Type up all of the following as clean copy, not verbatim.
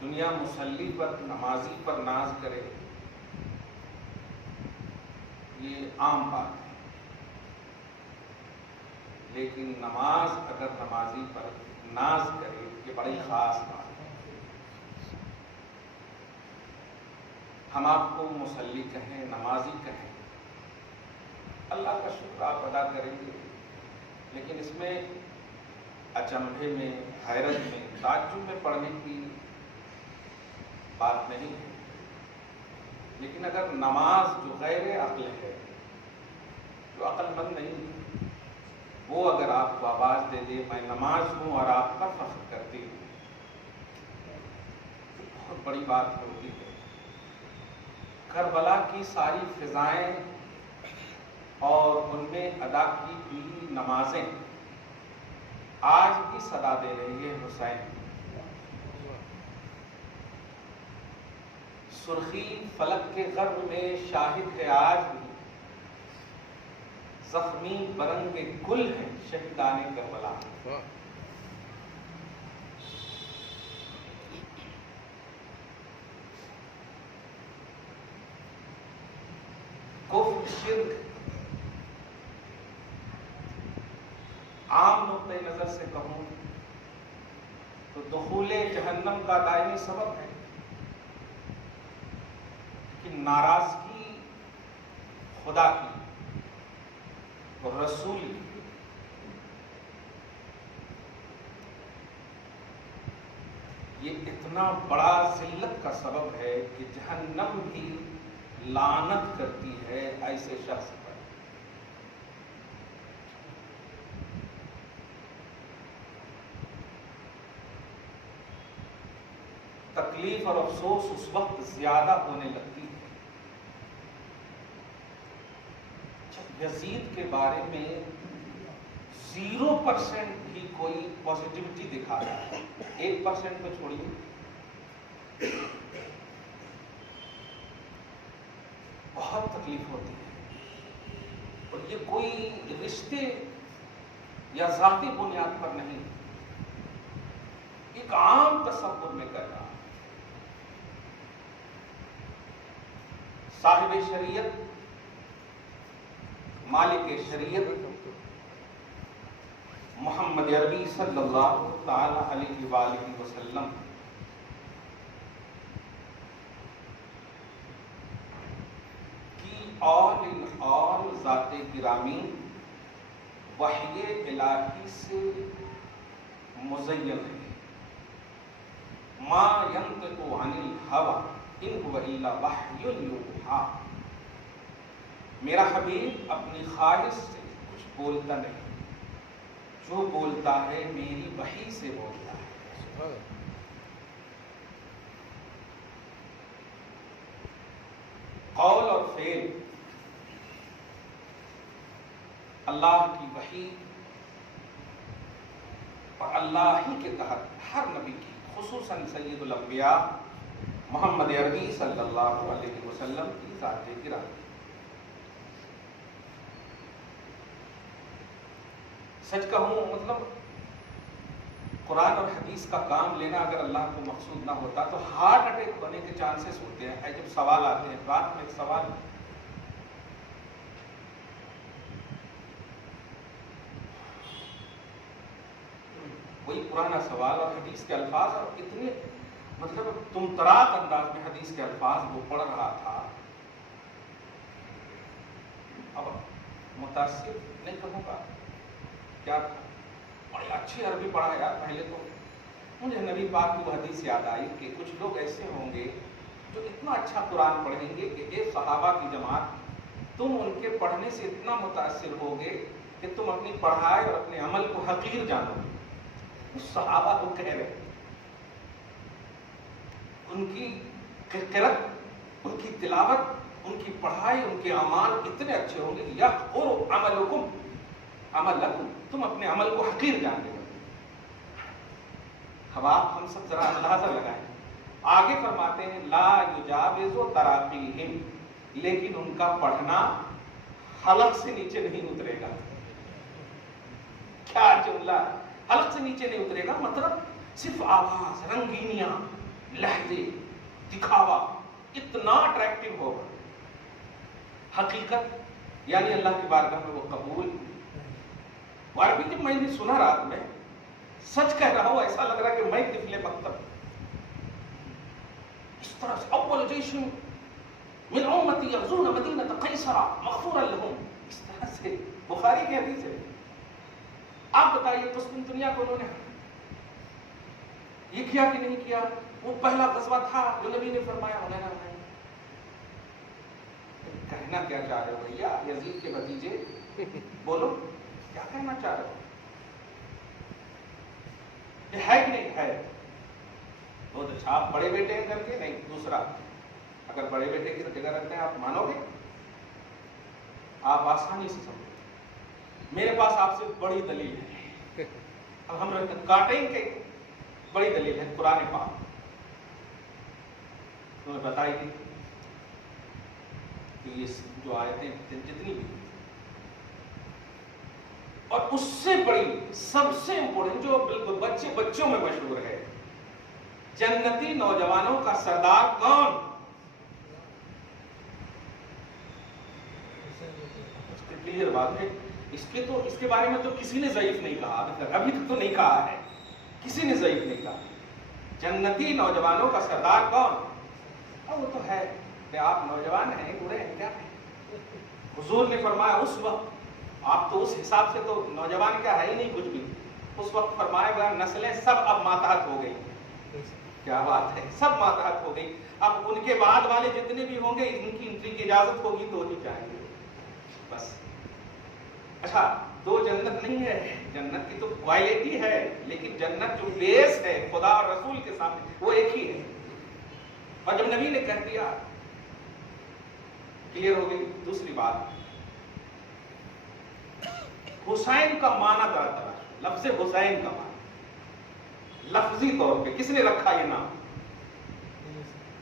دنیا مصلی پر، نمازی پر ناز کرے، یہ عام بات ہے، لیکن نماز اگر نمازی پر ناز کرے یہ بڑی خاص بات ہے۔ ہم آپ کو مصلی کہیں، نمازی کہیں، اللہ کا شکر آپ ادا کریں گے، لیکن اس میں اچنبھے میں، حیرت میں، تعجب میں پڑھنے کی بات نہیں ہے۔ لیکن اگر نماز جو غیر عقل ہے، جو عقل مند نہیں ہے، وہ اگر آپ کو آواز دے دے میں نماز ہوں اور آپ پر فخر کرتے ہیں، تو بہت بڑی بات ہوتی ہے۔ کربلا کی ساری فضائیں اور ان میں ادا کی ہوئی نمازیں آج بھی صدا دے رہی ہے حسین۔ سرخی فلک کے غرب میں شاہد ہے آج بھی، زخمی برنگ گل ہیں شہیدان کربلا۔ کفر، شرک عام نقطۂ نظر سے کہوں تو دخول جہنم کا دائمی سبب ہے کہ ناراضگی خدا کی اور رسول کی، یہ اتنا بڑا ذلت کا سبب ہے کہ جہنم بھی لعنت کرتی ہے ایسے شخص پر۔ تکلیف اور افسوس اس وقت زیادہ ہونے لگتی ہے جب یزید کے بارے میں 0% بھی کوئی پازیٹیوٹی دکھا رہا ہے، 1% پہ چھوڑیے، بہت تکلیف ہوتی ہے۔ اور یہ کوئی رشتے یا ذاتی بنیاد پر نہیں، ایک عام تصور میں کر رہا ہے۔ صاحب شریعت، مالک شریعت محمد عربی صلی اللہ تعالی علیہ وآلہ وسلم کی آل ان آل ذات گرامی وحی الہی سے مزین ہے۔ ما ینطق عن الہوی ان هو الا وحی یوحی۔ میرا حبیب اپنی خواہش سے کچھ بولتا نہیں، جو بولتا ہے میری وحی سے بولتا ہے۔ قول اور فعل اللہ کی وحی اور اللہ ہی کے تحت ہر نبی کی، خصوصاً سید الانبیاء محمد عربی صلی اللہ علیہ وسلم کی ذات گرامی۔ سچ کہوں مطلب قرآن اور حدیث کا کام لینا اگر اللہ کو مقصود نہ ہوتا تو ہارٹ اٹیک ہونے کے چانسز ہوتے ہیں جب سوال آتے ہیں۔ رات میں ایک سوال، وہی پرانا سوال اور حدیث کے الفاظ، اور اتنے مطلب تم تراک انداز میں حدیث کے الفاظ وہ پڑھ رہا تھا۔ اب متاثر نہیں کہوں گا، کیا بڑی اچھی عربی پڑھا یار۔ پہلے تو مجھے نبی پاک کی وہ حدیث یاد آئی کہ کچھ لوگ ایسے ہوں گے جو اتنا اچھا قرآن پڑھیں گے کہ ایک صحابہ کی جماعت، تم ان کے پڑھنے سے اتنا متاثر ہوگے کہ تم اپنی پڑھائی اور اپنے عمل کو حقیر جانو گے۔ اس صحابہ کو کہہ رہے، ان کی قرأت، ان کی تلاوت، ان کی پڑھائی، ان کے اعمال اتنے اچھے ہوں گے کہ یحقر عملکم عملکم، تم اپنے عمل کو حقیر جان گے۔ اب آپ ہم سب ذرا اندازہ لگائیں، آگے فرماتے ہیں لا یجاوز تراقیہم، لیکن ان کا پڑھنا حلق سے نیچے نہیں اترے گا۔ کیا جملہ، حلق سے نیچے نہیں اترے گا، مطلب صرف آواز، رنگینیاں، لہجے، دکھاوا اتنا اٹریکٹیو ہوگا، حقیقت یعنی اللہ کی بارگاہ میں وہ قبول. اور ابھی جب میں نے سنا رات میں، سچ کہہ رہا ہوں، ایسا لگ رہا کہ میں طفل مکتب. اس طرح سے اول جیش من امتی یغزون مدینہ قیصر مغفورا لهم، اس طرح سے بخاری کی حدیث ہے. آپ بتائیے قسطنطنیہ کو انہوں نے یہ کیا کہ نہیں کیا؟ وہ پہلا غزوہ تھا جو نبی نے فرمایا ہونا نہ ہونا. کہنا کیا چاہ رہے ہو بھیا یزید کے بھتیجے؟ بولو کیا کہنا چاہ رہے ہو؟ یہ ہے کہ نہیں ہے؟ بہت اچھا. آپ بڑے بیٹے ہیں کر کے نہیں. دوسرا، اگر بڑے بیٹے کی جگہ رکھتے ہیں آپ مانو گے؟ آپ آسانی سے سمجھو. میرے پاس آپ سے بڑی دلیل ہے. اب ہم کاٹیں کہ بڑی دلیل ہے قرآن پاک. تمہیں بتائی تھی کہ یہ جو آیتیں جتنی بھی، اور اس سے بڑی سب سے امپورٹنٹ جو بالکل بچوں میں مشہور ہے، جنتی نوجوانوں کا سردار کون؟ کلیئر بات ہے. اس کے بارے میں تو کسی نے ضعیف نہیں کہا ابھی تک تو نہیں کہا ہے، کسی نے ضعیف نہیں کہا. جنتی نوجوانوں کا سردار کون؟ وہ تو ہے کہ آپ نوجوان ہیں، بوڑھے ہیں، کیا ہیں. حضور نے فرمایا اس وقت، آپ تو اس حساب سے تو نوجوان کیا ہے ہی نہیں کچھ بھی. اس وقت فرمایا گیا نسلیں سب اب ماتحت ہو گئی. کیا بات ہے، سب ماتحت ہو گئی. اب ان کے بعد والے جتنے بھی ہوں گے ان کی انٹری کی اجازت ہوگی تو ہی جائیں گے بس. اچھا، دو جنت نہیں ہے، جنت کی تو کوالٹی ہے، لیکن جنت جو بیس ہے خدا اور رسول کے سامنے وہ ایک ہی ہے. اور جب نبی نے کہہ دیا کلیئر ہو گئی. دوسری بات، حسین کا معنی ذرا تلاش. لفظ حسین کا معنی لفظی طور پہ کس نے رکھا یہ نام؟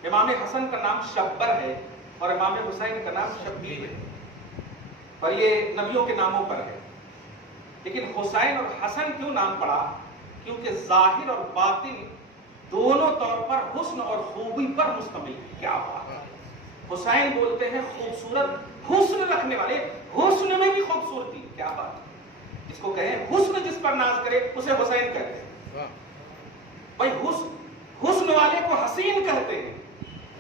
امام حسن کا نام شبر ہے اور امام حسین کا نام شبیر ہے، پر یہ نبیوں کے ناموں پر ہے. لیکن حسین اور حسن کیوں نام پڑا؟ کیونکہ ظاہر اور باطن دونوں طور پر حسن اور خوبی پر مشتمل ہے. کیا بات ہے. حسین بولتے ہیں خوبصورت، حسن رکھنے والے، حسن میں بھی خوبصورتی. کیا بات ہے. جس کو کہیں حسن، جس پر ناز کرے اسے حسین کہتے ہیں. بھائی حسن والے کو حسین کہتے ہیں،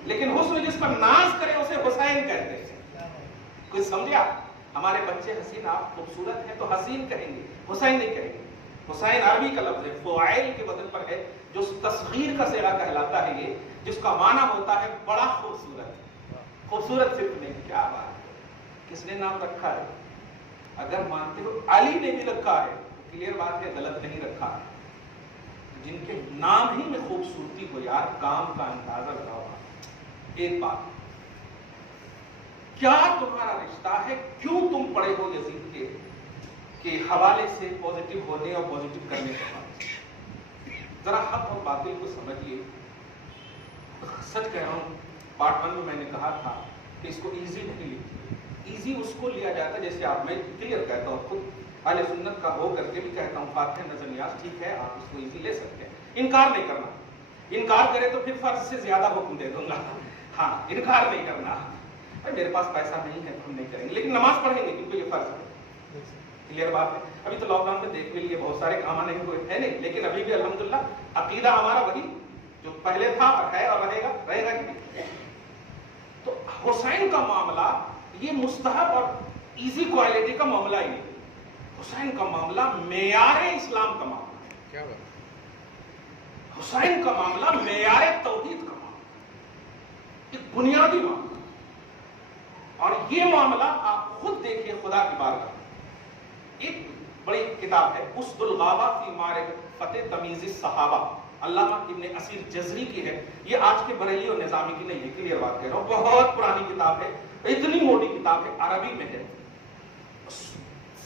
لیکن حسن جس پر ناز کرے اسے حسین کہتے ہیں. کچھ سمجھا؟ ہمارے بچے حسین، آپ خوبصورت ہیں تو حسین کہیں گے، حسین نہیں کہیں گے. حسین عربی کا لفظ ہے، فاعل کے وزن پر ہے، جو تصغیر کا صیغہ کہلاتا ہے یہ، جس کا معنی ہوتا ہے بڑا خوبصورت. خوبصورت صرف نہیں. کیا بات ہے. کس نے نام رکھا ہے؟ اگر مانتے ہو علی نے بھی رکھا ہے، کلیئر بات ہے، غلط نہیں رکھا ہے. جن کے نام ہی میں خوبصورتی ہو یار، کام کا اندازہ لگاؤ. ایک بات، کیا تمہارا رشتہ ہے؟ کیوں تم پڑے ہو یزید کے حوالے سے پوزیٹو ہونے اور پوزیٹو کرنے کے بعد؟ ذرا حق اور باطل کو سمجھیے. سچ کہہ رہا ہوں، پارٹ 1 میں میں نے کہا تھا کہ اس کو ایزی نہیں لیجیے. ایزی اس کو لیا جاتا ہے جیسے آپ، میں کلیئر کہتا ہوں، خود اہل سنت کا ہو کر کے بھی کہتا ہوں، فاتح نظر نیاز ٹھیک ہے، آپ اس کو ایزی لے سکتے ہیں. انکار نہیں کرنا. انکار کرے تو پھر فرض سے زیادہ حکم دے دوں گا. ہاں، انکار نہیں کرنا. میرے پاس پیسہ نہیں ہے تو ہم نہیں کریں گے، لیکن نماز پڑھیں گے کیونکہ یہ فرض ہے. کلیئر بات ہے. ابھی تو لاک ڈاؤن میں دیکھ بھی لیے بہت سارے کام نہیں ہوئے ہیں نہیں، لیکن ابھی بھی الحمدللہ عقیدہ ہمارا وہی جو پہلے تھا اور ہے اور رہے گا کہ نہیں. تو حسین کا معاملہ یہ مستحب اور ایزی کوالٹی کا معاملہ ہی نہیں. حسین کا معاملہ معیار اسلام کا معاملہ ہے. کیا بات. حسین کا معاملہ معیار توحید کا معاملہ، ایک بنیادی معاملہ. اور یہ معاملہ آپ خود دیکھیے خدا کی بارگاہ. ایک بڑی کتاب ہے اسد الغابہ فی معرفت تمیز الصحابہ، علامہ ابن اسیر جزری کی ہے. یہ آج کے بریلی اور نظامی کی نہیں ہے، کلیئر بات کہہ رہا ہوں. بہت پرانی کتاب ہے، اتنی موٹی کتاب ہے، عربی میں ہے.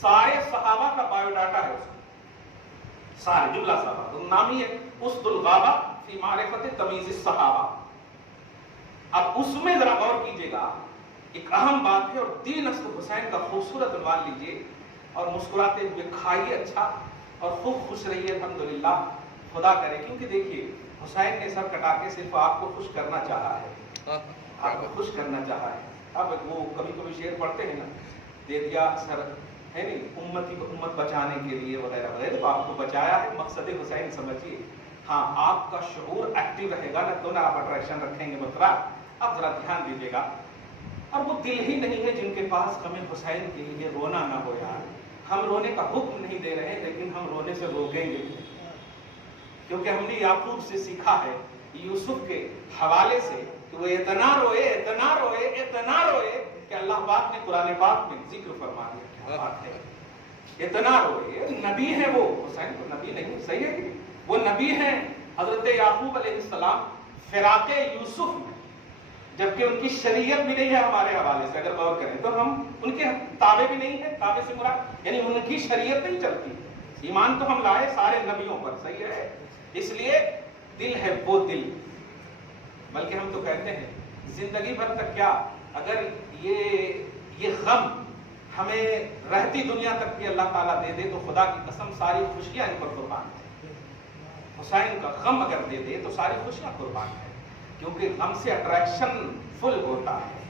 سارے صحابہ کا بایو ڈاٹا ہے اس میں، سارے جملہ صحابہ. نام ہی ہے اسد الغابہ فی معرفت تمیز الصحابہ. اب اس میں ذرا غور کیجیے گا، ایک اہم بات ہے. اور دین اصل حسین کا خوبصورت عنوان لیجیے اور مسکراتے ہوئے کھائیے اچھا اور خوب خوش رہیے. الحمدللہ خدا کرے، کیونکہ دیکھیے حسین نے سر کٹا کے صرف آپ کو خوش کرنا چاہا ہے، آپ کو خوش کرنا چاہا ہے۔ اب وہ کبھی کبھی شعر پڑھتے ہیں نا، دے دیا سر ہے نہیں امتی کو امت بچانے کے لیے وغیرہ وغیرہ، تو آپ کو بچایا ہے، مقصد حسین سمجھیے۔ ہاں آپ کا شعور ایکٹیو رہے گا نا تو نا آپ اٹریکشن رکھیں گے مطلب۔ اب ذرا دھیان دیجیے گا، اور وہ دل ہی نہیں ہے جن کے پاس غم حسین کے لیے رونا نہ ہو یار۔ ہم رونے کا حکم نہیں دے رہے لیکن ہم رونے سے روکیں گے، کیونکہ ہم نے یعقوب سے سیکھا ہے، یوسف کے حوالے سے، کہ وہ اتنا روئے اتنا روئے اتنا روئے کہ اللہ پاک نے قرآن پاک میں ذکر فرما دیا۔ کیا بات ہے، اتنا روئے، نبی ہے وہ، حسین تو نبی نہیں، صحیح ہے کہ وہ نبی ہیں۔ حضرت یعقوب علیہ السلام فراق یوسف میں، جبکہ ان کی شریعت بھی نہیں ہے ہمارے حوالے سے، اگر غور کریں تو ہم ان کے تابع بھی نہیں ہیں، تابع سے مراد یعنی ان کی شریعت نہیں چلتی، ایمان تو ہم لائے سارے نبیوں پر، صحیح ہے، اس لیے دل ہے وہ دل۔ بلکہ ہم تو کہتے ہیں زندگی بھر تک کیا، اگر یہ غم ہمیں رہتی دنیا تک بھی اللہ تعالیٰ دے دے تو خدا کی قسم ساری خوشیاں ان پر قربان ہے۔ حسین کا غم اگر دے دے تو ساری خوشیاں قربان ہے، کیونکہ غم سے اٹریکشن فل ہوتا ہے،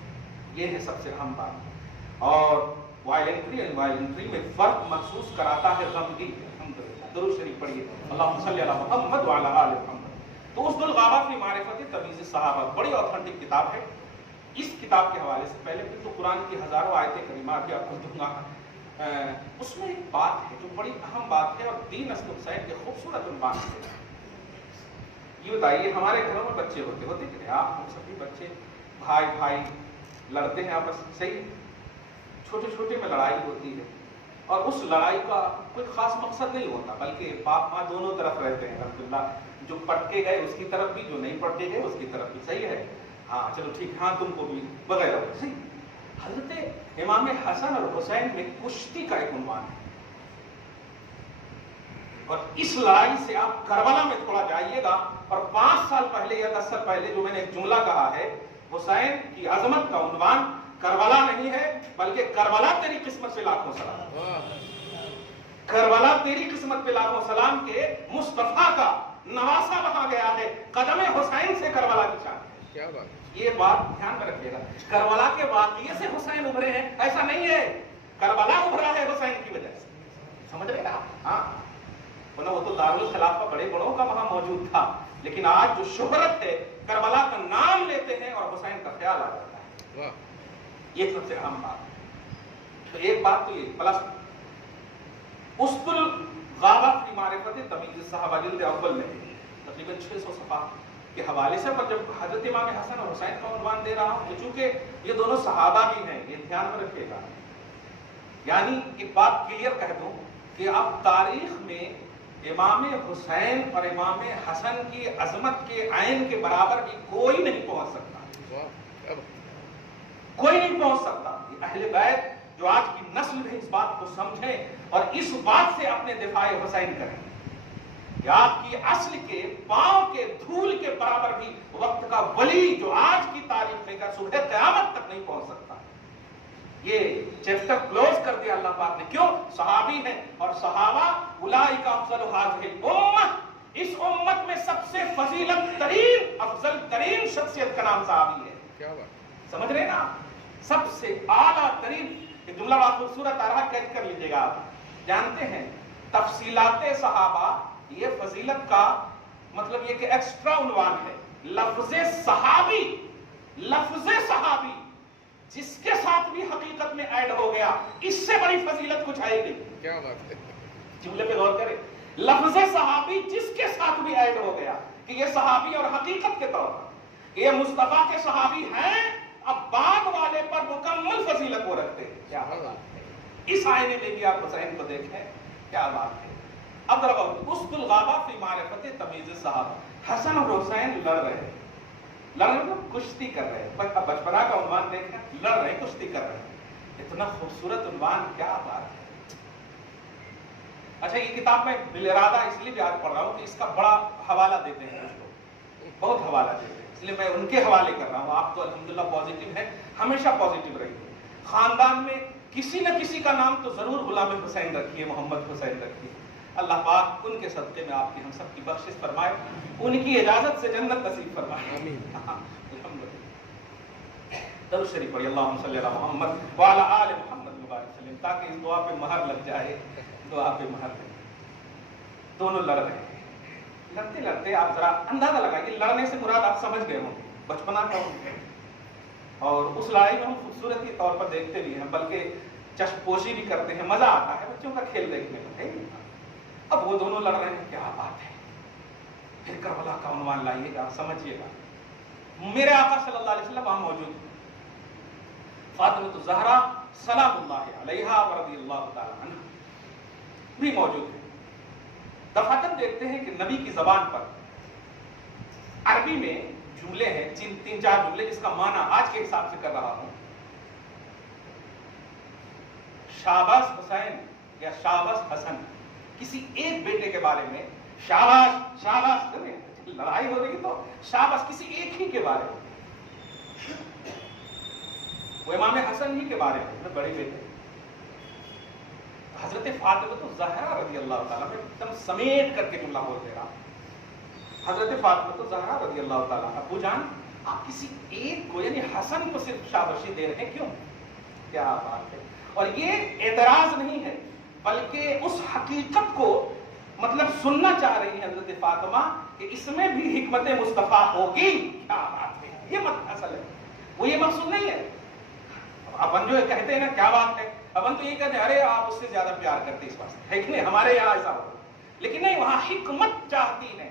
یہ ہے سب سے اہم بات۔ اور وائلنٹری میں فرق محسوس کراتا ہے غم بھی۔ الحمدللہ، درود شریف پڑھیے، اللہم صلی علی محمد وعلی آل محمد۔ تو اسد الغابہ فی معرفت تمییز الصحابہ بڑی اوتھینٹک کتاب ہے۔ اس کتاب کے حوالے سے پہلے پھر تو قرآن کی ہزاروں آیتیں کریمات بھی آپ کو دوں گا، اس میں ایک بات ہے جو بڑی اہم بات ہے اور دین اسد حسین کے خوبصورت عنوان ہے۔ یہ بتائیے ہمارے گھروں میں بچے ہوتے کہ آپ ہم سبھی بچے بھائی لڑتے ہیں آپس، صحیح، چھوٹے چھوٹے میں لڑائی ہوتی ہے، اور اس لڑائی کا کوئی خاص مقصد نہیں ہوتا، بلکہ باپ ماں دونوں طرف رہتے ہیں، الحمدللہ، جو پٹکے گئے اس کی طرف بھی، جو نہیں پٹکے گئے اس کی طرف بھی، صحیح ہے، ہاں چلو ٹھیک، ہاں تم کو بھی وغیرہ، صحیح۔ حضرت امام حسن اور حسین میں کشتی کا ایک عنوان ہے، اور اس لڑائی سے آپ کربلا میں تھوڑا جائیے گا، اور 5 سال پہلے یا 10 سال پہلے جو میں نے ایک جملہ کہا ہے، حسین کی عظمت کا عنوان کربلا نہیں ہے بلکہ کربلا تیری قسمت پہ لاکھوں سلام، کربلا تیری قسمت پہ لاکھوں سلام کے مصطفیٰ کا نواسا کہا گیا ہے، قدم حسین سے کربلا کی شان ہے۔ کیا بات، یہ بات دھیان میں رکھیے گا، کربلا کے واقعے سے حسین ابھرے ہیں ایسا نہیں ہے، کربلا ابھرا ہے حسین کی وجہ سے، سمجھ رہے گا؟ ہاں، وہ تو دارالخلافہ بڑے بڑوں کا وہاں موجود تھا، لیکن آج جو شہرت ہے کربلا کا نام لیتے ہیں اور حسین کا خیال آ جاتا ہے، یہ سب سے اہم بات ہے۔ تو ایک بات تو یہ پلس اسد الغابہ فی معرفت تمییز الصحابہ جلد اول میں تقریباً 600 صفحات کے حوالے سے، پر جب حضرت امام حسن اور حسین کا عنوان دے رہا ہوں چونکہ یہ دونوں صحابہ بھی ہیں، یہ دھیان میں رکھیے گا، یعنی ایک بات کلیئر کہہ دوں کہ اب تاریخ میں امام حسین اور امام حسن کی عظمت کے عین کے برابر بھی کوئی نہیں پہنچ سکتا، کوئی نہیں پہنچ سکتا۔ اہل بیت جو آج کی نسل ہے اس بات کو سمجھیں اور اس بات سے اپنے دفاع حسین کریں کہ آپ کی اصل کے پاؤں کے دھول کے برابر بھی وقت کا ولی جو آج کی تاریخ میں کا صبح قیامت تک نہیں پہنچ سکتا۔ یہ چیپٹر کلوز کر دیا اللہ پاک نے، کیوں؟ صحابی ہیں، اور صحابہ اولئک افضل هذه الامہ، اس امت میں سب سے فضیلت ترین افضل ترین شخصیت کا نام صحابی ہے۔ کیا بات، سمجھ رہے نا؟ سب سے اعلیٰ ترین، یہ جملہ بہت خوبصورت آ رہا، کیچ کر لیجیے گا۔ آپ جانتے ہیں تفصیلات صحابہ، یہ فضیلت کا مطلب یہ کہ ایکسٹرا عنوان ہے، لفظ صحابی، لفظ صحابی جس کے ساتھ بھی حقیقت میں ایڈ ہو گیا، اس سے بڑی فضیلت کچھ آئے گی۔ کیا بات ہے، جملے پہ غور کریں، لفظ صحابی جس کے ساتھ بھی ایڈ ہو گیا کہ یہ صحابی اور حقیقت کے طور پر یہ مصطفیٰ کے صحابی ہیں، اب بعد والے پر مکمل فضیلت وہ رکھتے ہیں۔ کیا بات ہے، اس آئینے میں بھی آپ حسین کو دیکھیں، کیا بات ہے۔ اب ذرا اسد الغابہ فی معرفت تمییز الصحابہ، حسن اور حسین لڑ رہے ہیں، کشتی کر رہے ہیں، بچپنا کا عنوان دیکھیں، لڑ رہے ہیں، کشتی کر رہے ہیں، اتنا خوبصورت عنوان، کیا بات ہے۔ اچھا، یہ کتاب میں بالارادہ اس لیے بھی آج پڑھ رہا ہوں کہ اس کا بڑا حوالہ دیتے ہیں کچھ لوگ، بہت حوالہ دیتے ہیں، اس لیے میں ان کے حوالے کر رہا ہوں۔ آپ تو الحمدللہ پازیٹیو ہیں، ہمیشہ پازیٹیو رہیے، خاندان میں کسی نہ کسی کا نام تو ضرور غلام حسین رکھیے، محمد حسین رکھیے، اللہ پاک ان کے صدقے میں آپ کی ہم سب کی بخشش فرمائے، ان کی اجازت سے جنت نصیب فرمائے، آمین۔ الحمدللہ درود شریف پڑھیے، اللہم صلی علی محمد وعلی آل محمد مبارک وسلم، تاکہ اس دعا پہ مہر لگ جائے، دعا پہ مہر لگ جائے۔ دونوں لڑ رہے ہیں، لڑتے لڑتے آپ ذرا اندازہ لگائیے، لڑنے سے مراد آپ سمجھ گئے ہوں گے بچپنا کا ہوں گے، اور اس لڑائی میں ہم خوبصورت کے طور پر دیکھتے بھی ہیں، بلکہ چشم پوشی بھی کرتے ہیں، مزہ آتا ہے بچوں کا کھیل دیکھنے میں۔ اب وہ دونوں لڑ رہے ہیں، کیا بات ہے، پھر کربلا کا عنوان لائیے گا، سمجھیے گا، میرے آقا صلی اللہ علیہ وسلم وہاں موجود ہیں، فاطمہ الزہرا سلام اللہ علیہا ورضی اللہ تعالی عنہا بھی موجود ہیں۔ دفعتاً دیکھتے ہیں کہ نبی کی زبان پر عربی میں جملے ہیں، تین چار جملے جس کا معنی آج کے حساب سے کر رہا ہوں۔ شاباش حسین یا شاباش حسن، کسی ایک بیٹے کے بارے میں شاباش شاباش، لڑائی ہو رہی تو شاباش کسی ایک ہی کے بارے میں، وہ امام حسن ہی کے بارے میں، بڑے بیٹے حضرت فاطمہ الزہرا رضی اللہ تعالیٰ، میں ایک دم سمیٹ کر کے جملہ بول دے رہا، حضرت فاطمہ الزہرا رضی اللہ تعالیٰ، ابو جان آپ کسی ایک کو یعنی حسن کو صرف شاباشی دے رہے ہیں، کیوں؟ کیا بات ہے! اور یہ اعتراض نہیں ہے، بلکہ اس حقیقت کو مطلب سننا چاہ رہی ہے حضرت فاطمہ کہ اس میں بھی حکمت مصطفیٰ ہوگی۔ کیا بات ہے! یہ اصل ہے، وہ یہ مقصود نہیں ہے۔ اپن جو کہتے ہیں نا کیا بات ہے، اپن تو یہ کہتے ہیں ارے آپ اس سے زیادہ پیار کرتے اس واسطے، ہے کہ نہیں؟ ہمارے یہاں ایسا ہو، لیکن نہیں، وہاں حکمت چاہتی ہے۔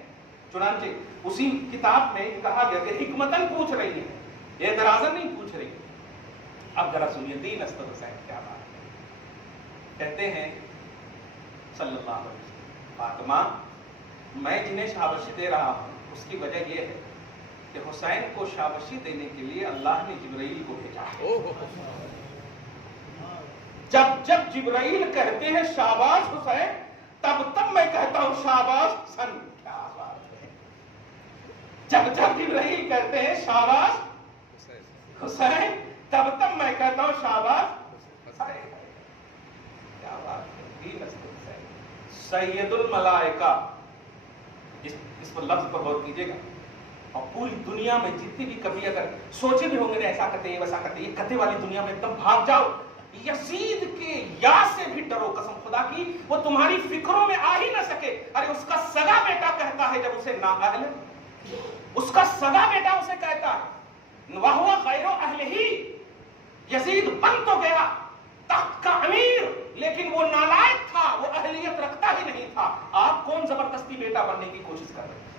چنانچہ اسی کتاب میں کہا گیا کہ حکمتاً پوچھ رہی ہے، اعتراضاً نہیں پوچھ رہی۔ اب ذرا سنیے دین اسد حسین کیا بات ہے، کہتے ہیں صلی اللہ علیہ وسلم، فاطمہ میں جنہیں شاباشی دے رہا ہوں اس کی وجہ یہ ہے کہ حسین کو شاباشی دینے کے لیے اللہ نے جبرائیل کو بھیجا ہے۔ جب جب جبرائیل کہتے ہیں شاباش حسین، تب تب میں کہتا ہوں شاباش حسن۔ کیا بات ہے! جب جب جبرائیل کہتے ہیں شاباش حسین، تب تب میں کہتا ہوں شاباش حسین۔ کیا بات ہے! سید الملائکہ، اس پر لفظ پر غور کیجئے گا، اور پوری دنیا میں جتنی بھی کبھی اگر سوچے بھی ہوں گے ایسا کرتے ہیں ویسا کرتے ہیں، یہ کتے والی دنیا میں ایک دم بھاگ جاؤ، یزید کے یا سے بھی ڈرو، قسم خدا کی وہ تمہاری فکروں میں آ ہی نہ سکے۔ ارے اس کا سگا بیٹا کہتا ہے جب اسے نااہل، اس کا سگا بیٹا اسے کہتا ہے وَهُوَ غَيْرُ أَهْلِهِ، یزید بن تو گیا تخت کا امیر، لیکن وہ نالائق تھا، وہ اہلیت رکھتا ہی نہیں تھا۔ آپ کون زبردستی بیٹا بننے کی کوشش کر رہے ہیں؟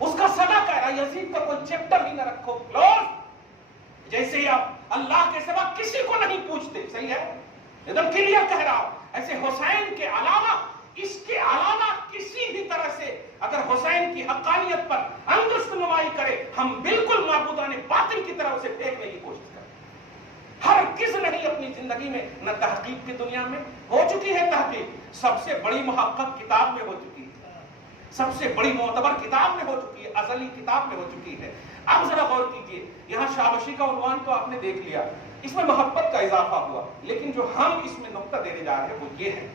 اس کا سگا کہہ رہا ہے یزید کا کوئی چیپٹر ہی نہ رکھو، کلوز، جیسے ہی آپ اللہ کے سوا کسی کو نہیں پوچھتے، صحیح ہے، ایک دم کلیئر کہہ رہا ہوں۔ ایسے حسین کے علاوہ، اس کے علاوہ کسی بھی طرح سے اگر حسین کی حقانیت پر انگشت نمائی کرے، ہم بالکل معبودان باطل کی طرح اسے پھینکنے کی کوشش کریں۔ ہرگز نہیں اپنی زندگی میں، نہ تحقیق کی دنیا میں ہو چکی ہے تحقیق، سب سے بڑی محقق کتاب میں ہو چکی ہے، سب سے بڑی معتبر کتاب میں ہو چکی ہے، ازلی کتاب میں ہو چکی ہے۔ اب ذرا غور کیجئے، یہاں شاباشی کا عنوان تو آپ نے دیکھ لیا، اس میں محبت کا اضافہ ہوا، لیکن جو ہم اس میں نقطہ دینے جا رہے ہیں وہ یہ ہے،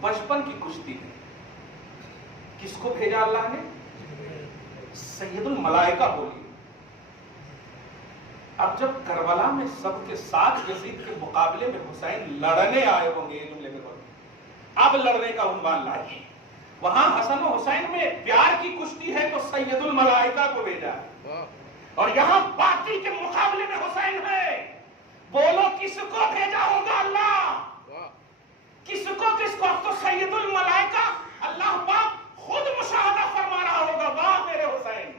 بچپن کی کشتی ہے، کس کو بھیجا اللہ نے؟ سید الملائکہ بولی۔ اب جب کربلا میں سب کے ساتھ یزید کے مقابلے میں حسین لڑنے آئے ہوں گے، یہ جملے میں بولتے، اب لڑنے کا عنوان لائیے، وہاں حسن و حسین میں پیار کی کشتی ہے تو سید الملائکہ کو بھیجا، اور یہاں باطل کے مقابلے میں حسین ہے، بولو کس کو بھیجا ہوگا اللہ؟ کس کو؟ اب تو سید الملائکہ اللہ پاک خود مشاہدہ فرما رہا ہوگا، واہ میرے حسین،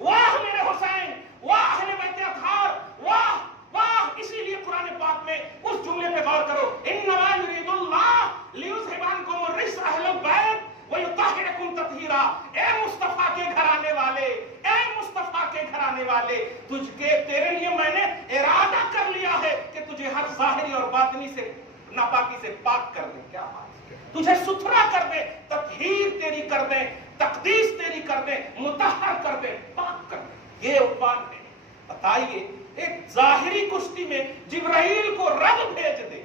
واہ میرے حسین، واہ اہل بیت اطہار، واہ واہ۔ اسی لیے قرآن پاک میں اس جملے پہ غور کرو، انما یرید اللہ لیذھب عنکم الرجس اہل البیت ویطہرکم تطہیرا۔ اے مصطفیٰ کے گھرانے والے، اے مصطفیٰ کے گھرانے والے، تیرے لیے میں نے ارادہ کر لیا ہے کہ تجھے ہر ظاہری اور باطنی سے ناپاکی سے پاک کر دیں۔ کیا بات ہے! تجھے ستھرا کر دیں، تطہیر تیری کر دیں، تقدیس تیری کر دیں، مطہر کر دیں، پاک کر دیں، یہ عنوان ہے۔ بتائیے ایک ظاہری کشتی میں جبرائیل کو رب بھیج دے،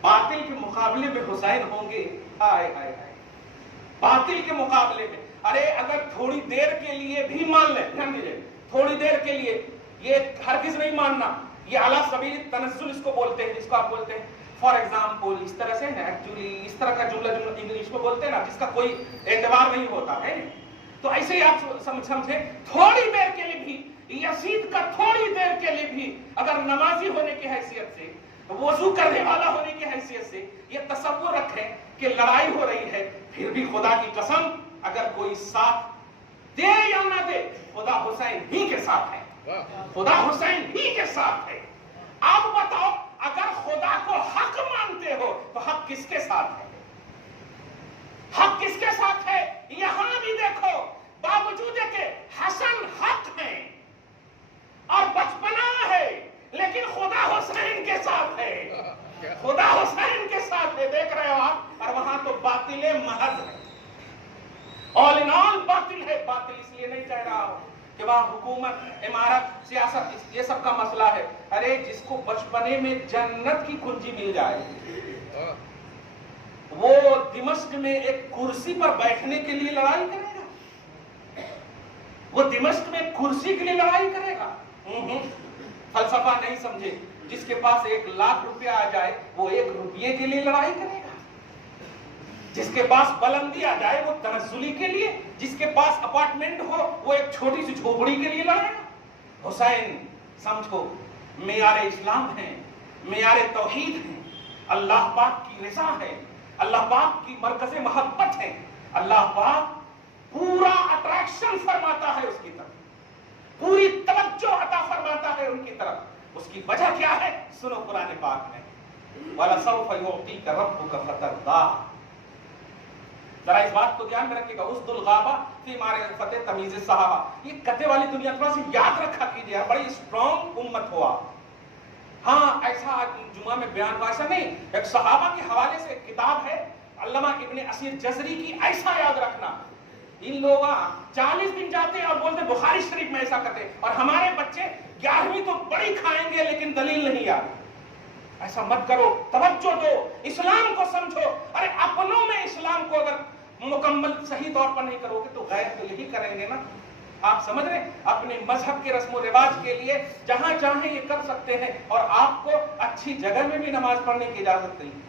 باطن باطل کے مقابلے میں حسین ہوں گے، ہائے ہائے ہائے، باطل کے مقابلے میں، ارے اگر تھوڑی دیر کے لیے بھی مان لیں، تھوڑی دیر کے لیے، یہ ہرگز نہیں ماننا، یہ اعلی سبیل تنزل اس کو بولتے ہیں، جس کو آپ بولتے ہیں فار ایگزامپل، اس طرح سے نا، ایکچولی اس طرح کا جملہ انگلش میں بولتے ہیں نا، جس کا کوئی اعتبار نہیں ہوتا ہے، تو ایسے ہی آپ سمجھیں، تھوڑی دیر کے لیے بھی، یزید کا تھوڑی دیر کے لیے بھی اگر نمازی ہونے کی حیثیت سے، وضو کرنے والا ہونے کی حیثیت سے یہ تصور رکھیں کہ لڑائی ہو رہی ہے، پھر بھی خدا کی قسم اگر کوئی ساتھ دے یا نہ دے، خدا حسین ہی کے ساتھ ہے، خدا حسین ہی کے ساتھ ہے۔ آپ بتاؤ، اگر خدا کو حق مانتے ہو تو حق کس کے ساتھ ہے؟ حق کس کے ساتھ ہے؟ یہاں بھی دیکھو، باوجود کہ حسن حق ہے اور بچپنا ہے، لیکن خدا حسین کے ساتھ ہے، خدا حسین کے ساتھ ہے، دیکھ رہے ہو آپ، اور وہاں تو باطل محض ہے، all in all باطل ہے۔ باطل اس لیے نہیں کہہ رہا ہوں کہ وہاں حکومت، عمارت، سیاست، یہ سب کا مسئلہ ہے، ارے جس کو بچپنے میں جنت کی کنجی مل جائے، وہ دمشق میں ایک کرسی پر بیٹھنے کے لیے لڑائی کرے گا؟ وہ دمشق میں کرسی کے لیے لڑائی کرے گا؟ فلسفہ نہیں سمجھے، جس کے پاس 1,00,000 روپیہ آ جائے وہ 1 روپیے کے لیے لڑائی کرے گا، جس کے پاس بلندی آ جائے وہ تنزلی کے لیے، جس کے پاس اپارٹمنٹ ہو وہ ایک چھوٹی سی جھوپڑی کے لیے لڑے گا۔ حسین سمجھو معیار اسلام ہے، معیار توحید ہے، اللہ پاک کی رضا ہے، اللہ پاک کی مرکز محبت ہے، اللہ پاک پورا اٹریکشن فرماتا ہے اس کی طرف، پوری توجہ عطا فرماتا ہے ان کی طرف۔ اس کی وجہ کیا ہے؟ سنو قرآن پاک میں، وَلَسَوْفَ يُعْطِيكَ رَبُّكَ فَتَرْضَىٰ، ذرا اس بات کو دھیان میں رکھیے گا، اسد الغابہ فی معرفت تمیز الصحابہ، یہ کتے والی دنیا تھوڑا سی یاد رکھا کیجیے، بڑی اسٹرانگ امت ہوا۔ ہاں ایسا جمعہ میں بیان ہوا، ایسا نہیں، ایک صحابہ کے حوالے سے ایک کتاب ہے علامہ ابن اسیر جزری کی، ایسا یاد رکھنا، ان لوگ 40 دن جاتے ہیں اور بولتے بخاری شریف میں ایسا کرتے، اور ہمارے بچے 11ویں تو بڑی کھائیں گے لیکن دلیل نہیں یاد۔ ایسا مت کرو، توجہ دو، اسلام کو سمجھو، ارے اپنوں میں اسلام کو اگر مکمل صحیح طور پر نہیں کرو گے تو غیر تو یہی کریں گے نا۔ آپ سمجھ رہے ہیں، اپنے مذہب کے رسم و رواج کے لیے جہاں چاہیں یہ کر سکتے ہیں، اور آپ کو اچھی جگہ میں بھی نماز پڑھنے کی اجازت نہیں ہے۔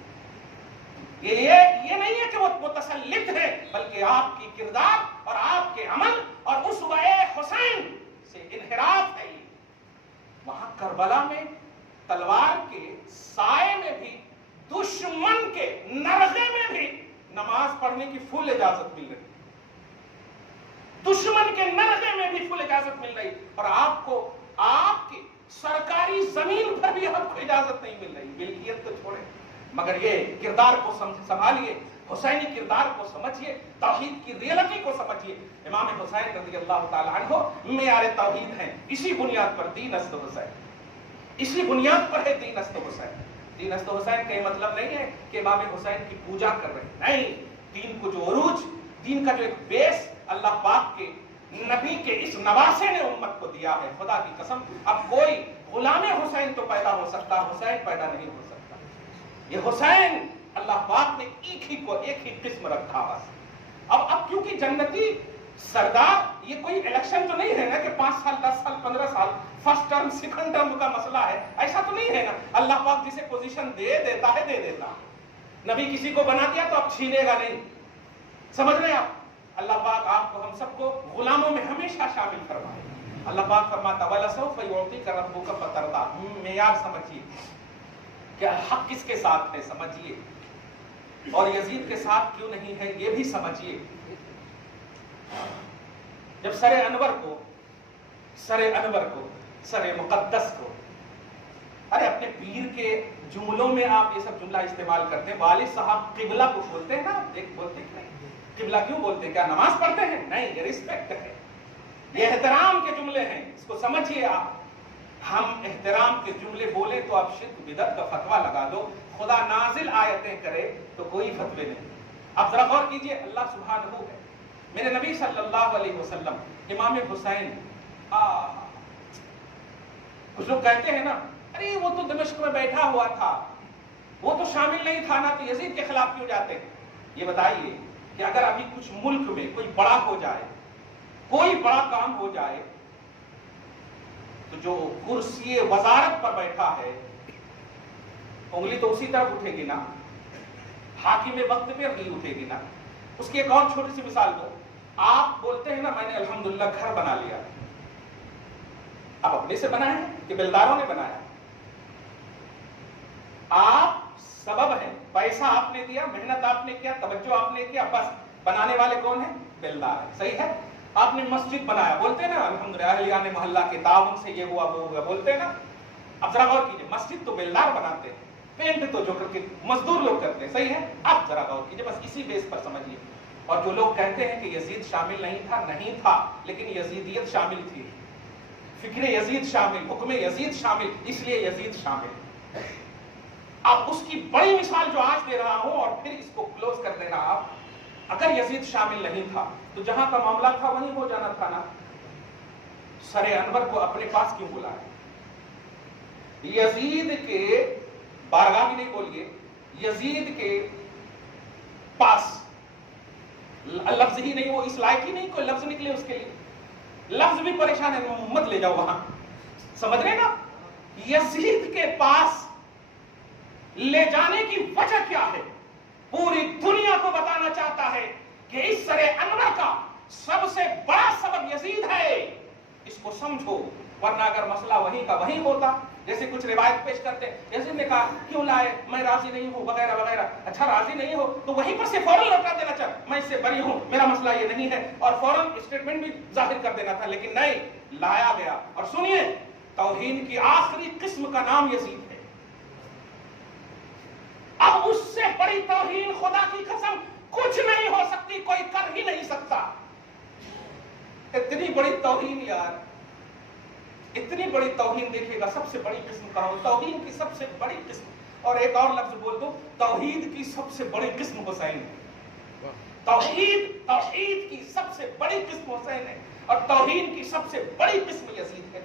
یہ نہیں ہے کہ وہ متسلط ہے، بلکہ آپ کی کردار اور آپ کے عمل اور اسوہ حسین سے انحراف ہے۔ وہاں کربلا میں تلوار کے سائے میں بھی، دشمن کے نرغے میں بھی نماز پڑھنے کی فل اجازت مل رہی، دشمن کے نرغے میں بھی فل اجازت مل رہی، اور آپ کو آپ کی سرکاری زمین پر بھی آپ کو اجازت نہیں مل رہی۔ ملکیت تو چھوڑیں، مگر یہ کردار کو سنبھالیے، حسینی کردار کو سمجھیے، توحید کی ریئلٹی کو سمجھیے۔ امام حسین رضی اللہ تعالیٰ عنہ معیار توحید ہیں، اسی بنیاد پر دین است حسین، اسی بنیاد پر ہے دین است حسین۔ دین است حسین کا یہ مطلب نہیں ہے کہ امام حسین کی پوجا کر رہے ہیں، نہیں، دین کو جو عروج، دین کا جو ایک بیس اللہ پاک کے نبی کے اس نواسے نے امت کو دیا ہے، خدا کی قسم اب کوئی غلام حسین تو پیدا ہو سکتا، حسین پیدا نہیں ہو سکتا۔ یہ حسین اللہ پاک نے ایک ہی قسم رکھا بس۔ اب کیونکہ جنتی سردار یہ کوئی الیکشن تو نہیں ہے نا کہ 5 سال 10 سال 15 سال فرسٹ ٹرم سیکنڈ ٹرم کا مسئلہ ہے، ایسا تو نہیں ہے نا۔ اللہ پاک جسے پوزیشن دے دیتا ہے، دے دیتا۔ نبی کسی کو بنا دیا تو اب چھینے گا نہیں، سمجھ رہے ہیں آپ؟ اللہ پاک آپ کو ہم سب کو غلاموں میں ہمیشہ شامل فرمائے۔ اللہ پاک فرماتا وَلَسَوْفَ يُعْطِيكَ رَبُّكَ فَتَرْضَىٰ، معیار سمجھیے کہ حق کس کے ساتھ ہے سمجھیے، اور یزید کے ساتھ کیوں نہیں ہے یہ بھی سمجھیے۔ جب سر انور کو سر مقدس کو، ارے اپنے پیر کے جملوں میں آپ یہ سب جملہ استعمال کرتے ہیں، والد صاحب قبلہ کو بولتے ہیں نا، بولتے ہیں نہیں، قبلہ کیوں بولتے ہیں؟ کیا نماز پڑھتے ہیں؟ نہیں، یہ رسپیکٹ ہے، یہ احترام کے جملے ہیں، اس کو سمجھیے آپ۔ ہم احترام کے جملے بولیں تو آپ شرک بدعت کا فتویٰ لگا دو، خدا نازل آیتیں کرے تو کوئی فتوے نہیں۔ اب ذرا غور کیجئے، اللہ سبحانہ ہے، میرے نبی صلی اللہ علیہ وسلم امام حسین، کچھ لوگ کہتے ہیں نا ارے وہ تو دمشق میں بیٹھا ہوا تھا، وہ تو شامل نہیں تھا نا، تو یزید کے خلاف کیوں جاتے ہیں؟ یہ بتائیے کہ اگر ابھی کچھ ملک میں کوئی بڑا ہو جائے، کوئی بڑا کام ہو جائے، تو جو کرسی وزارت پر بیٹھا ہے انگلی تو اسی طرف اٹھے گی نا، حاکم وقت پہ نہیں اٹھے گی نا۔ اس کی ایک اور چھوٹی سی مثال دو، آپ بولتے ہیں نا میں نے الحمدللہ گھر بنا لیا، آپ اپنے سے بنائے کہ بیلداروں نے بنایا؟ آپ سبب ہیں، پیسہ آپ نے دیا، محنت آپ نے کیا، توجہ آپ نے کیا، بس بنانے والے کون ہیں؟ بیلدار ہیں، صحیح ہے؟ آپ نے مسجد بنایا، بولتے ہیں نا الحمدللہ اہلیان محلہ کے تعاون سے یہ ہوا وہ ہوا، بولتے ہیں نا۔ اب ذرا غور کیجئے، مسجد تو بیلدار بناتے ہیں، پینٹ تو جو کر کے مزدور لوگ کرتے ہیں، صحیح ہے؟ اب ذرا غور کیجئے، بس اسی بیس پر سمجھیے۔ اور جو لوگ کہتے ہیں کہ یزید شامل نہیں تھا، لیکن یزیدیت شامل تھی، فکر یزید شامل، حکم یزید شامل، اس لیے یزید شامل۔ اب اس کی بڑی مثال جو آج دے رہا ہوں اور پھر اس کو کلوز کر دینا آپ، اگر یزید شامل نہیں تھا تو جہاں کا معاملہ تھا وہیں ہو جانا تھا نا۔ سر انور کو اپنے پاس کیوں بلایا؟ یزید کے بارگاہ بھی نہیں بولیے، یزید کے پاس لفظ ہی نہیں، وہ اس لائق ہی نہیں کوئی لفظ نکلے اس کے لیے، لفظ بھی پریشان ہے، مت لے جاؤ وہاں، سمجھ رہے نا؟ یزید کے پاس لے جانے کی وجہ کیا ہے؟ پوری دنیا کو بتانا چاہتا ہے کہ اس سر انور کا سب سے بڑا سبب یزید ہے، اس کو سمجھو، ورنہ اگر مسئلہ وہیں کا وہیں ہوتا، جیسے کچھ روایت پیش کرتے ہیں یزید نے کہا کیوں لائے، میں راضی نہیں ہوں وغیرہ وغیرہ، اچھا راضی نہیں ہو تو وہیں پر سے فوراً لوٹا دینا چاہ، میں اس سے بری ہوں، میرا مسئلہ یہ نہیں ہے، اور فوراً اسٹیٹمنٹ بھی ظاہر کر دینا تھا، لیکن نہیں، لایا گیا۔ اور سنیے، توہین کی آخری قسم کا نام یزید ہے۔ اب اس سے بڑی توہین خدا کی قسم کچھ نہیں ہو سکتی، کوئی کر ہی نہیں سکتا۔ اتنی بڑی توہین یار، اتنی بڑی توہین دیکھیے گا، سب سے بڑی قسم کا ہو، توہین کی سب سے بڑی قسم، اور ایک اور لفظ بول دو، توحید کی سب سے بڑی قسم حسین ہے۔ توحید کی سب سے بڑی قسم حسین ہے، اور توہین کی سب سے بڑی قسم یزید ہے۔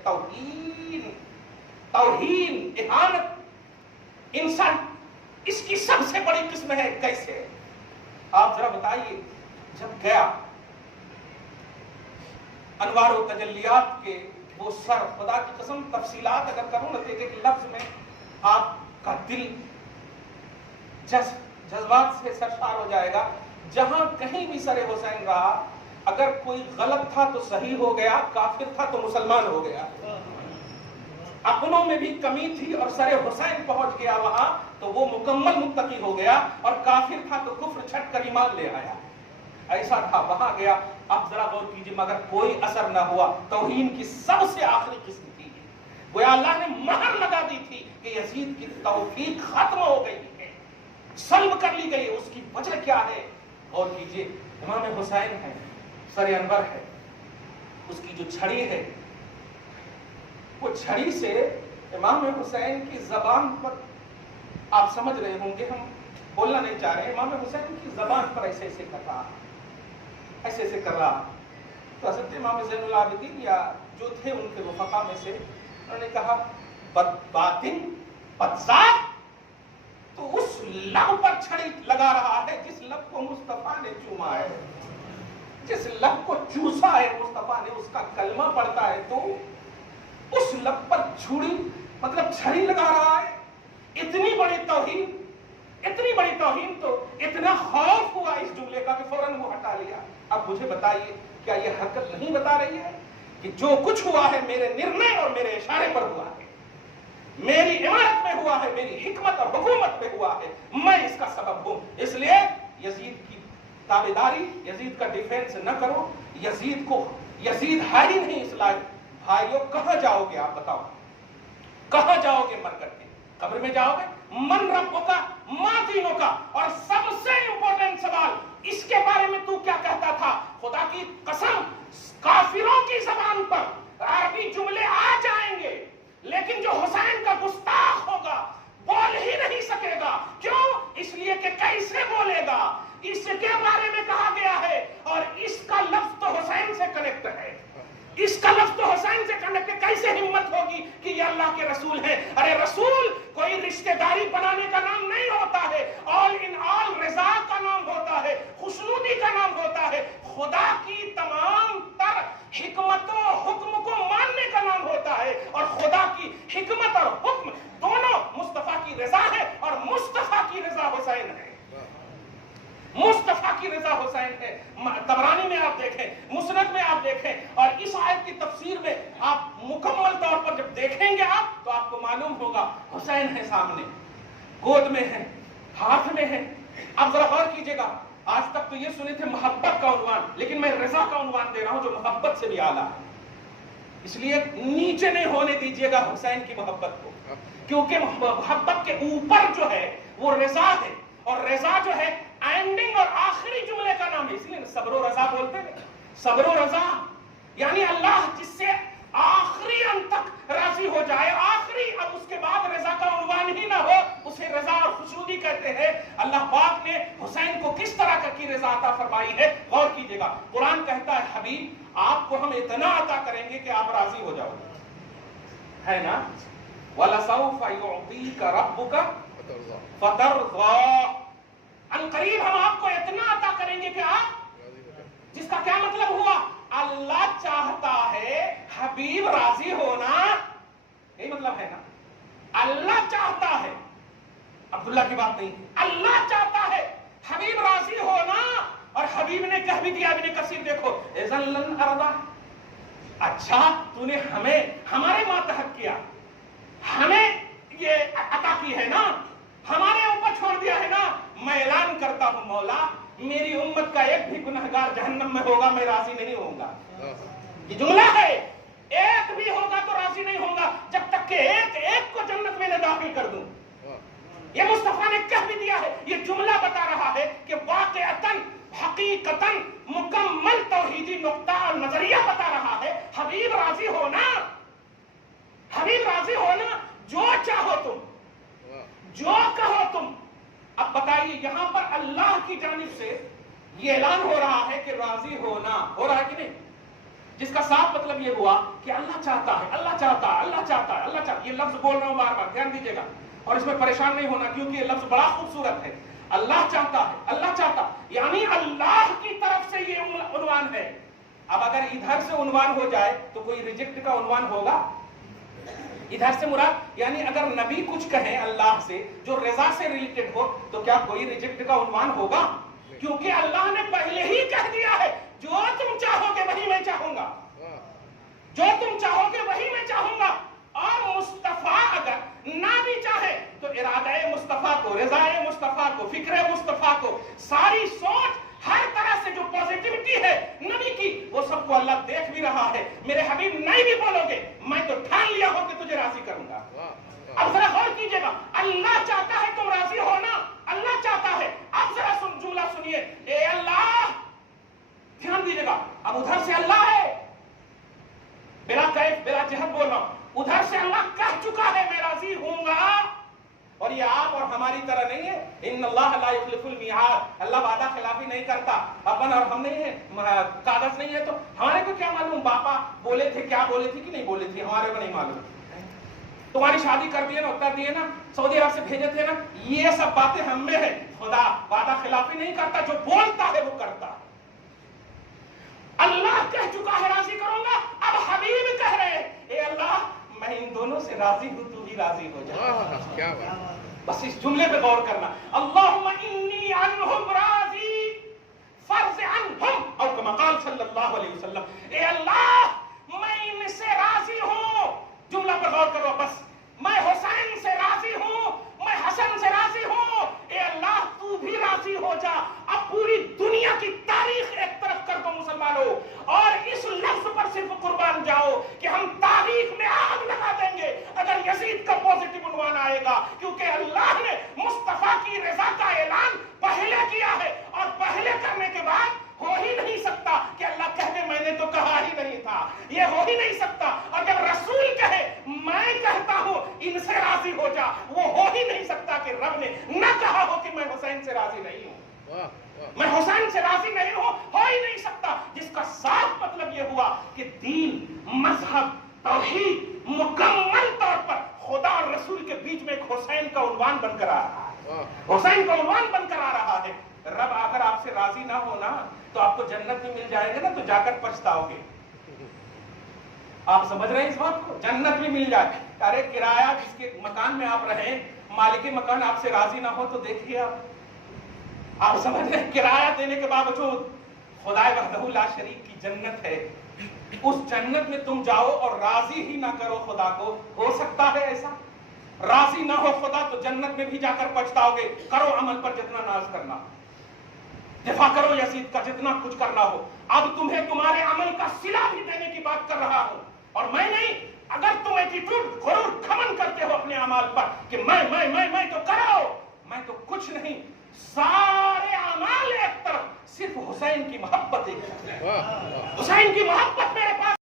توہین، اہانت، انسان، اس کی سب سے بڑی قسم ہے۔ کیسے؟ آپ ذرا بتائیے، جب گیا انوار و تجلیات کے وہ سر، خدا کی قسم تفصیلات اگر کروں نا ایک ایک لفظ میں آپ کا دل جذبات سے سرشار ہو جائے گا۔ جہاں کہیں بھی سر حسین رہا، اگر کوئی غلط تھا تو صحیح ہو گیا، کافر تھا تو مسلمان ہو گیا۔ اپنوں میں بھی کمی تھی اور سر حسین پہنچ گیا وہاں تو وہ مکمل متقی ہو گیا، اور کافر تھا تو کفر چھٹ کر ایمان لے آیا، ایسا تھا، وہاں گیا۔ اب ذرا غور کیجیے، مگر کوئی اثر نہ ہوا، توہین کی سب سے آخری قسم تھی، گویا اللہ نے مہر لگا دی تھی کہ یزید کی توفیق ختم ہو گئی ہے، سلب کر لی گئی۔ اس کی وجہ کیا ہے؟ غور کیجیے، امام حسین ہے، سر انور ہے، اس کی جو چھڑی ہے، وہ چھڑی سے امام حسین کی زبان پر، آپ سمجھ رہے ہوں گے، ہم بولنا نہیں چاہ رہے، امام حسین کی زبان پر ایسے ایسے کر رہا، ایسے ایسے کر رہا۔ تو حضرت امام زین العابدین یا جو تھے ان کے رفقا میں سے، انہوں نے کہا بدباطن، بدذات، تو اس لب پر چھڑی لگا رہا ہے جس لب کو مصطفیٰ نے چوما ہے، جس لب کو چوسا ہے مصطفیٰ نے، اس کا کلمہ پڑھتا ہے، تو اس لب پر چھڑی مطلب چھڑی لگا رہا ہے۔ اتنی بڑی توہین، اتنی بڑی توہین، تو اتنا خوف ہوا اس جملے کا کہ فوراً وہ ہٹا لیا۔ اب مجھے بتائیے، کیا یہ حرکت نہیں بتا رہی ہے کہ جو کچھ ہوا ہے میرے نرنے اور میرے اشارے پر ہوا ہے، میری عمارت میں ہوا ہے، میری حکمت اور حکومت میں ہوا ہے، میں اس کا سبب ہوں۔ اس لیے یزید کی تابعداری، یزید کا ڈیفینس نہ کرو، یزید ہے ہی نہیں اس لائق۔ بھائیو، کہاں جاؤ گے آپ بتاؤ؟ کہاں جاؤ گے مر کر کے؟ قبر میں جاؤ گے؟ من ربک ما دینک، اور سب سے امپورٹنٹ سوال، اس کے بارے میں تو کیا کہتا تھا؟ خدا کی قسم، کافروں کی زبان پر عربی جملے آ جائیں گے، لیکن جو حسین کا گستاخ ہوگا بول ہی نہیں سکے گا۔ کیوں؟ اس لیے کہ کیسے بولے گا؟ اس کے بارے میں کہا گیا ہے، اور اس کا لفظ تو حسین سے کنیکٹ ہے، اس کا لفظ تو حسین سے کنیکٹ ہے۔ کیسے ہمت ہوگی کہ یہ اللہ کے رسول ہیں؟ ارے رسول کوئی کوئی رشتہ داری بنانے کا نام نہیں ہوتا ہے، آل ان آل رضا کا نام ہوتا ہے، خوشنودی کا نام ہوتا ہے، خدا کی تمام تر حکمت و حکم کو ماننے کا نام ہوتا ہے، اور خدا کی حکمت اور حکم دونوں مصطفیٰ کی رضا ہے، اور مصطفیٰ کی رضا حسین ہے، مصطفیٰ کی رضا حسین ہے۔ طبرانی میں آپ دیکھیں، مسند میں آپ دیکھیں، اور اس آیت کی تفسیر میں آپ مکمل طور پر جب دیکھیں گے آپ تو آپ کو معلوم ہوگا حسین ہے سامنے، گود میں ہے، ہاتھ میں ہے۔ اب ذرا غور کیجئے گا، آج تک تو یہ سنے تھے محبت کا عنوان، لیکن میں رضا کا عنوان دے رہا ہوں جو محبت سے بھی اعلیٰ ہے، اس لیے نیچے نہیں ہونے دیجئے گا حسین کی محبت کو، کیونکہ محبت کے اوپر جو ہے وہ رضا ہے، اور رضا جو ہے اینڈنگ اور آخری جملے کا نام ہے، اس لیے صبر و رضا بولتے ہیں، صبر و رضا یعنی اللہ جس سے آخری انت تک راضی ہو جائے، آخری، اب اس کے بعد رضا کا عنوان ہی نہ ہو، اسے رضا اور خوشنودی کہتے ہیں۔ اللہ پاک نے حسین کو کس طرح کی رضا عطا فرمائی ہے، غور کیجئے گا۔ قرآن کہتا ہے حبیب آپ کو ہم اتنا عطا کریں گے کہ آپ راضی ہو جاؤ گے، ہے نا؟ وَلَسَوْفَ يُعْطِيكَ رَبُّكَ فَتَرْضَىٰ، ان قریب ہم آپ کو اتنا عطا کریں گے کہ آپ، جس کا کیا مطلب ہوا؟ اللہ چاہتا ہے حبیب راضی ہونا، یہی مطلب ہے نا؟ اللہ چاہتا ہے، عبداللہ کی بات نہیں، اللہ چاہتا ہے حبیب راضی ہونا، اور حبیب نے کہہ بھی دیا، ابن کثیر دیکھو، اِذًا لَنْ أَرْضَىٰ، اچھا تو نے ہمیں ہمارے ماتحت کیا، ہمیں یہ عطا کی ہے نا، ہمارے اوپر چھوڑ دیا ہے نا، میں اعلان کرتا ہوں مولا میری امت کا ایک بھی گنہگار جہنم میں ہوگا میں راضی نہیں ہوں گا۔ یہ جملہ ہے، ایک بھی ہوگا تو راضی نہیں ہوں گا جب تک کہ ایک ایک کو جنت میں نہ داخل کر دوں۔ یہ مصطفیٰ نے کہہ بھی دیا ہے، یہ جملہ بتا رہا ہے کہ واقعتاً حقیقتاً مکمل توحیدی نقطہ اور نظریہ بتا رہا ہے، حبیب راضی ہونا، حبیب راضی ہونا، جو چاہو تم، جو کہو تم۔ اب بتائیے یہاں پر اللہ کی جانب سے یہ اعلان ہو رہا ہے کہ راضی ہونا، ہو رہا ہے کہ نہیں؟ جس کا صاف مطلب یہ ہوا کہ اللہ چاہتا ہے، اللہ چاہتا ہے، اللہ چاہتا ہے، اللہ چاہتا ہے۔ یہ لفظ بول رہا ہوں بار بار، دھیان دیجیے گا، اور اس میں پریشان نہیں ہونا کیونکہ یہ لفظ بڑا خوبصورت ہے۔ اللہ چاہتا ہے، اللہ چاہتا، یعنی اللہ کی طرف سے یہ عنوان ہے۔ اب اگر ادھر سے عنوان ہو جائے تو کوئی ریجیکٹ کا عنوان ہوگا؟ ادھر سے مراد یعنی اگر نبی کچھ کہیں اللہ سے جو رضا سے ریلیٹڈ ہو تو کیا کوئی ریجیکٹ کا عنوان ہوگا؟ کیونکہ اللہ نے پہلے ہی کہہ دیا ہے جو تم چاہو گے وہی میں چاہوں گا، جو تم چاہو گے وہی میں چاہوں گا۔ اور مصطفیٰ اگر نہ بھی چاہے تو ارادہ مصطفیٰ کو، رضا مصطفیٰ کو، فکر مصطفیٰ کو، ساری سوچ، ہر طرح سے جو پوزیٹیوٹی ہے نبی کی، وہ سب کو اللہ دیکھ بھی رہا ہے۔ میرے حبیب نہیں بھی بولو گے میں تو ٹھان لیا ہو کہ تجھے راضی کروں گا۔ اب ذرا غور کیجئے گا، اللہ چاہتا ہے تم راضی ہونا، اللہ چاہتا ہے۔ اب ذرا جملہ سنیے، اے اللہ، دھیان دیجئے گا، اب ادھر سے اللہ ہے، بلا کیف بلا جہت بول رہا ہوں، ادھر سے اللہ کہہ چکا ہے میں راضی ہوں گا، اور یہ آپ اور ہماری طرح نہیں ہے۔ ان اللہ لا یخلف المیعاد، اللہ وعدہ خلافی نہیں کرتا۔ اپن اور ہم نہیں ہیں، کاغذ نہیں ہے تو ہمارے کو کیا معلوم باپا بولے تھے، کیا بولے تھے کہ نہیں بولے تھے، ہمارے کو نہیں معلوم۔ تمہاری شادی کر دیے نا، اتر دیے نا، سعودی عرب سے بھیجے تھے نا، یہ سب باتیں ہم میں ہے۔ خدا وعدہ خلافی نہیں کرتا، جو بولتا ہے وہ کرتا۔ اللہ کہہ چکا ہے راضی کروں گا، اب حبیب کہہ رہے ہیں اے اللہ میں ان دونوں سے راضی ہوں، تو بھی راضی ہو جا۔ کیا بات، بس اس جملے پہ غور کرنا، اللہم انی عنہم راضی فرض عنہم، اور کما قال صلی اللہ علیہ وسلم، اے اللہ میں ان سے راضی ہوں۔ جملہ پر غور کرو، بس میں حسین سے راضی ہوں، میں حسن سے راضی ہوں، اے اللہ تو بھی راضی ہو جا۔ اب پوری دنیا کی تاریخ ایک طرف کر دو مسلمانوں، اور اس لفظ پر صرف قربان جاؤ کہ ہم تاریخ میں آگ لگا دیں گے اگر یزید کا پوزیٹو عنوان آئے گا، کیونکہ اللہ نے مصطفیٰ کی رضا کا اعلان پہلے کیا ہے، اور پہلے کرنے کے بعد ہو ہی نہیں سکتا کہ اللہ کہہ دے میں نے تو کہا ہی نہیں تھا، یہ ہو ہی نہیں سکتا۔ اور جب رسول کہے میں کہتا ہوں ان سے راضی ہو جا، وہ ہو ہی نہیں سکتا کہ رب نے نہ کہا ہو کہ میں حسین سے راضی نہیں ہوں، میں حسین سے راضی نہیں ہوں، ہو ہی نہیں سکتا۔ جس کا صاف مطلب یہ ہوا کہ دین، مذہب، توحید مکمل طور پر خدا اور رسول کے بیچ میں ایک حسین کا عنوان بن کر آ رہا ہے، حسین کا عنوان بن کر آ رہا ہے. رب اگر آپ سے راضی نہ ہونا تو آپ کو جنت بھی مل جائے گا نا، تو جا کر پچھتاؤ گے. آپ سمجھ رہے ہیں اس بات کو؟ جنت بھی مل جائے. ارے کرایہ جس کے مکان میں آپ رہیں، مالک مکان آپ سے راضی نہ ہو تو دیکھیے آپ سمجھ رہے ہیں؟ کرایہ دینے کے باوجود خدائے وحدہ لا شریک کی جنت ہے، اس جنت میں تم جاؤ اور راضی ہی نہ کرو خدا کو. ہو سکتا ہے ایسا؟ راضی نہ ہو خدا تو جنت میں بھی جا کر پچھتاؤ گے. کرو عمل پر جتنا ناز کرنا، دفاع کرو یزید کا جتنا کچھ کرنا ہو. اب تمہیں تمہارے عمل کا صلہ بھی دینے کی بات کر رہا ہوں، اور میں نہیں. اگر تم ایٹیٹیوڈ غرور گھمنڈ کرتے ہو اپنے اعمال پر کہ میں تو کرو، میں تو کچھ نہیں، سارے اعمال ایک طرف، صرف حسین کی محبت ایک طرف. حسین کی محبت میرے پاس